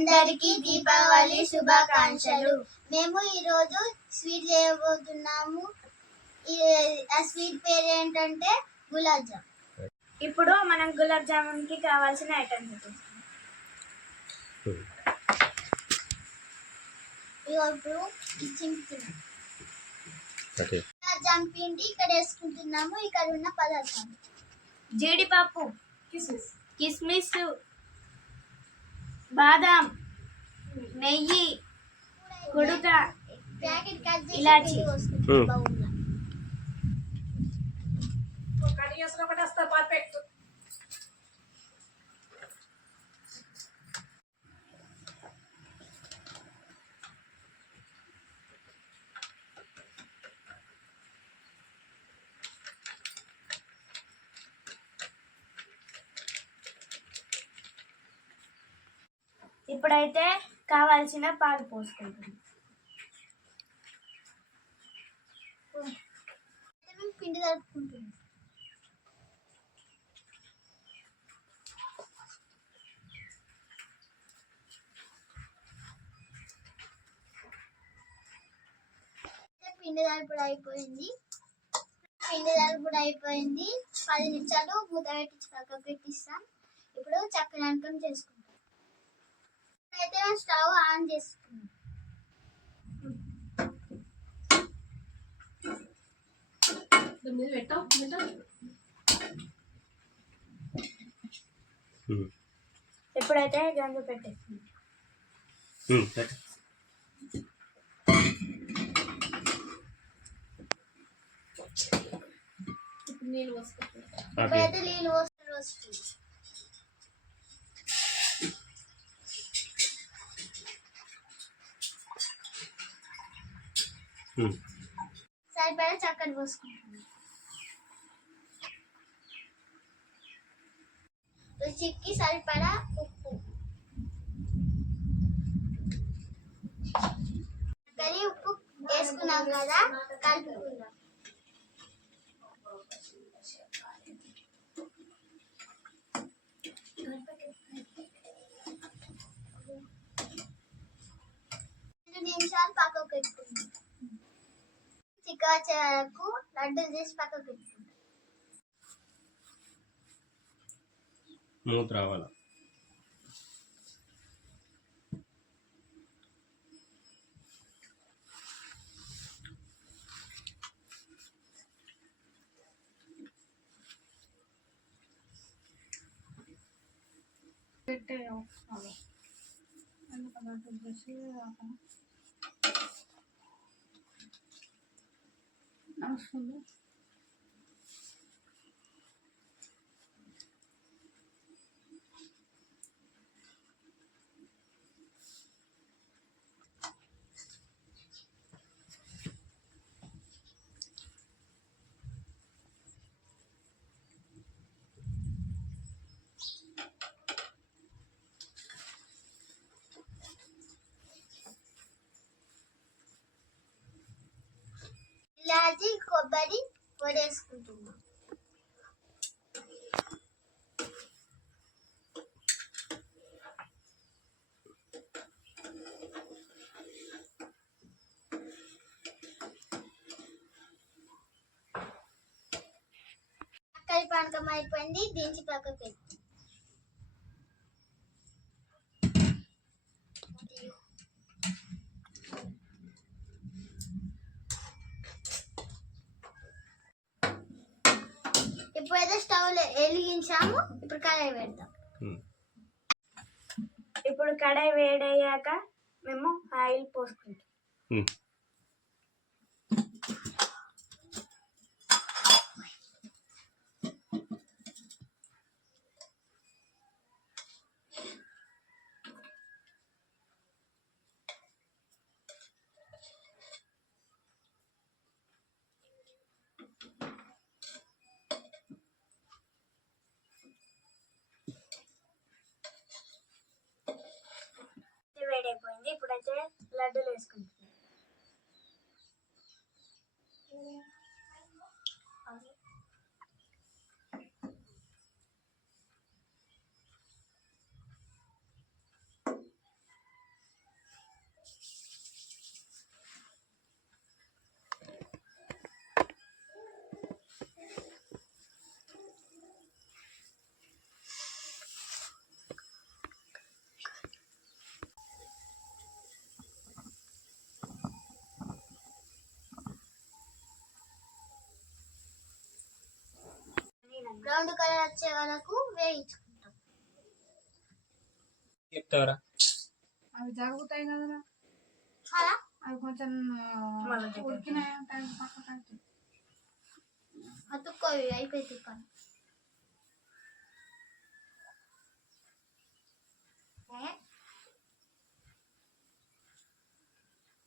అందరికీ దీపావళి శుభాకాంక్షలు. మేము ఈరోజు స్వీట్ చేయబోతున్నాము. ఈ- ఆ స్వీట్ పేరు ఏంటంటే గులాబ్ జామ్. ఇప్పుడు మనం గులాబ్ జామున్కి కావాల్సిన ఐటమ్స్ ఇప్పుడు గులాబ్ జామ్ పిండి ఇక్కడ వేసుకుంటున్నాము. ఇక్కడ ఉన్న పదార్థాలు. జీడిపప్పు. కిస్మిస్. కిస్మిస్. బాదాం నెయ్యి కుడుక ఇలాచి. పిండి పోసుకుంటాం ఇప్పుడైతే కావాల్సిన పాలు పోసుకుంటాం పిండి కలుపుకుంటున్నాం. అయితే పిండి కలుపుడు అయిపోయింది. పిండి కలుపుడు అయిపోయింది. పది నిమిషాలు మూత పెట్టి పక్కకు పెట్టిస్తాం. ఇప్పుడు చక్కని అనుకం చేసుకుంటాం అయితే స్టవ్ ఆన్ చేసుకున్నాం ఉమ్. ఇప్పుడైతే గంజు పెట్టేస్తాం ఉమ్, పెట్టు. ఓకే ఇప్పుడైతే నీళ్ళు పోస్తారు సరిపడా చక్కర పోసుకుంటున్నాం రుచికి సరిపడా ఉప్పు చక్కెర ఉప్పు వేసుకున్నాం కదా కలుపుకుందాం రెండు నిమిషాలు పక్కకు పెట్టుకుందాం చిక్క వచ్చే వరకు లడ్డూలు చేసి పక్కకు పెట్టుకుందాం మూత రావాలా? పెట్టే ఇలాచి కొబ్బరి వడేసుకుంటున్నాం అక్కడి పానకం అయిపోయింది దించి పక్కకు పెట్టి ఇప్పుడైతే స్టవ్ వెలిగించాము ఇప్పుడు కడాయి పెడతాం. ఇప్పుడు కడాయి వేడయ్యాక మేము ఆయిల్ పోసుకుంటాం ఉమ్. ఇది వేడైపోయింది ఇప్పుడైతే లడ్డూలు వేసుకుంటాం బ్రౌన్ కలర్ వచ్చే వరకు వేయించుకుంటాం. చెప్తావరా? అవి జరుగుతాయి కదరా. అలా అవి కొంచెం. ఉడికినాయి టైం పక్కకి అతుక్కోవి అయిపోయి తిప్పాను.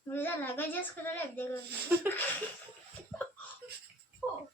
మీరు లగేజ్ చేసుకుంటారా దగ్గర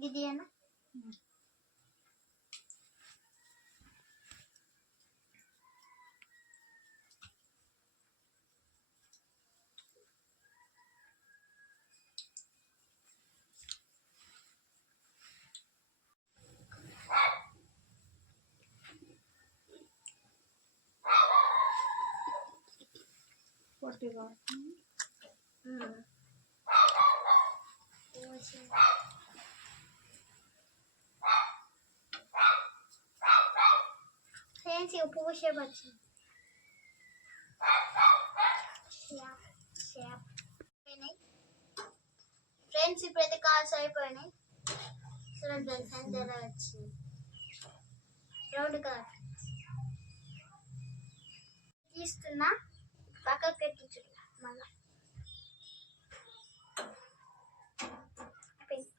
Gidiyor Portugal. Mm. Mm. Oh, friends ఉప్పు షేప్ వచ్చింది ఫ్రెండ్స్ ఇప్పుడైతే కార్స్ అయిపోయినాయి చూడండి ఫ్రెండ్స్ ఎలా వచ్చింది రౌండ్ కలర్ తీస్తున్నా పక్కకు పెట్టి మళ్ళీ అయిపోయింది.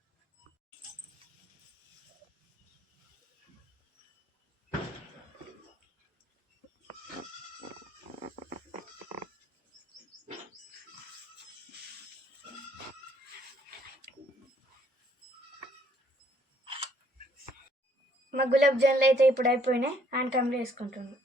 మా గులాబ్ జాములు అయితే ఇప్పుడు అయిపోయినాయి. ఆనకంలో వేసుకుంటున్నాం.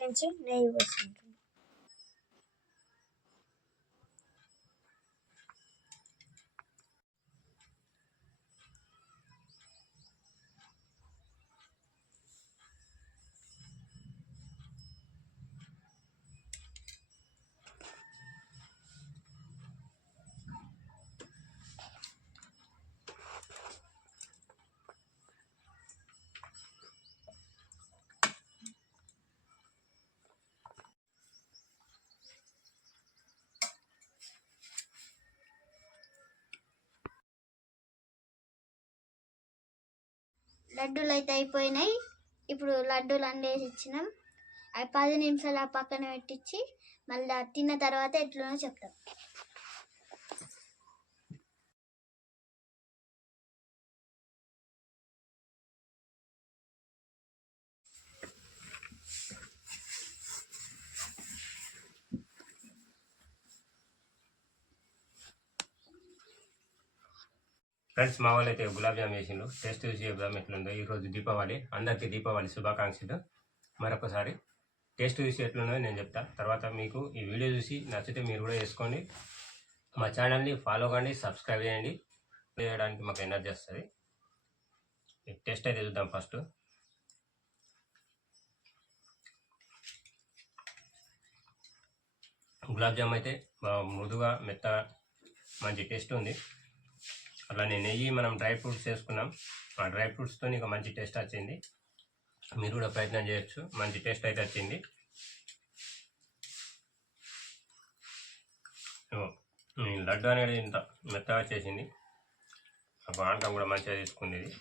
నుంచి నెయ్యి పోసుకుంటున్నాం. లడ్డూలు అయితే అయిపోయినాయి. ఇప్పుడు లడ్డూలు అన్నీ వేసి ఇచ్చినాం. అవి పది నిమిషాలు ఆ పక్కన పెట్టించి మళ్ళీ తిన్న తర్వాత ఎట్లనో చెప్తాం. ఫ్రెండ్స్ మా వాళ్ళు అయితే గులాబ్ జామ్ చేసిండ్రు. టేస్ట్ చూసి చెప్దాం ఎట్లుందో. ఈరోజు దీపావళి అందరికీ దీపావళి శుభాకాంక్షలు. మరొకసారి టేస్ట్ చూసి ఎట్లుందో నేను చెప్తా. తర్వాత మీకు ఈ వీడియో చూసి నచ్చితే మీరు కూడా చేసుకోండి. మా ఛానల్ని ఫాలో కండి సబ్స్క్రైబ్ చేయండి. చేయడానికి మాకు ఎనర్జీ వస్తుంది. టేస్ట్ అయితే చూద్దాం ఫస్ట్. గులాబ్ జామ్ అయితే మృదుగా మెత్తగా మంచి టేస్ట్ ఉంది. అలానే నెయ్యి మనం డ్రై ఫ్రూట్స్ వేసుకున్నాం ఆ డ్రై ఫ్రూట్స్తో ఇక మంచి టేస్ట్ వచ్చింది. మీరు కూడా ప్రయత్నం చేయొచ్చు. మంచి టేస్ట్ అయితే వచ్చింది. లడ్డు అనేది ఇంత మెత్తగా చేసింది. ఆ పానకం కూడా మంచిగా తీసుకుంది. ఇది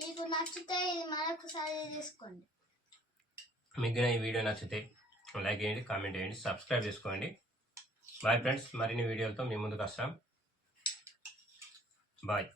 మీకు నచ్చితే ఇది మరొకసారి తీసుకోండి. మీకు ఈ వీడియో నచ్చితే లైక్ చేయండి కామెంట్ చేయండి సబ్స్క్రైబ్ చేసుకోండి. బాయ్ ఫ్రెండ్స్ మరిన్ని వీడియోలతో మీ ముందుకు వస్తాం. బాయ్.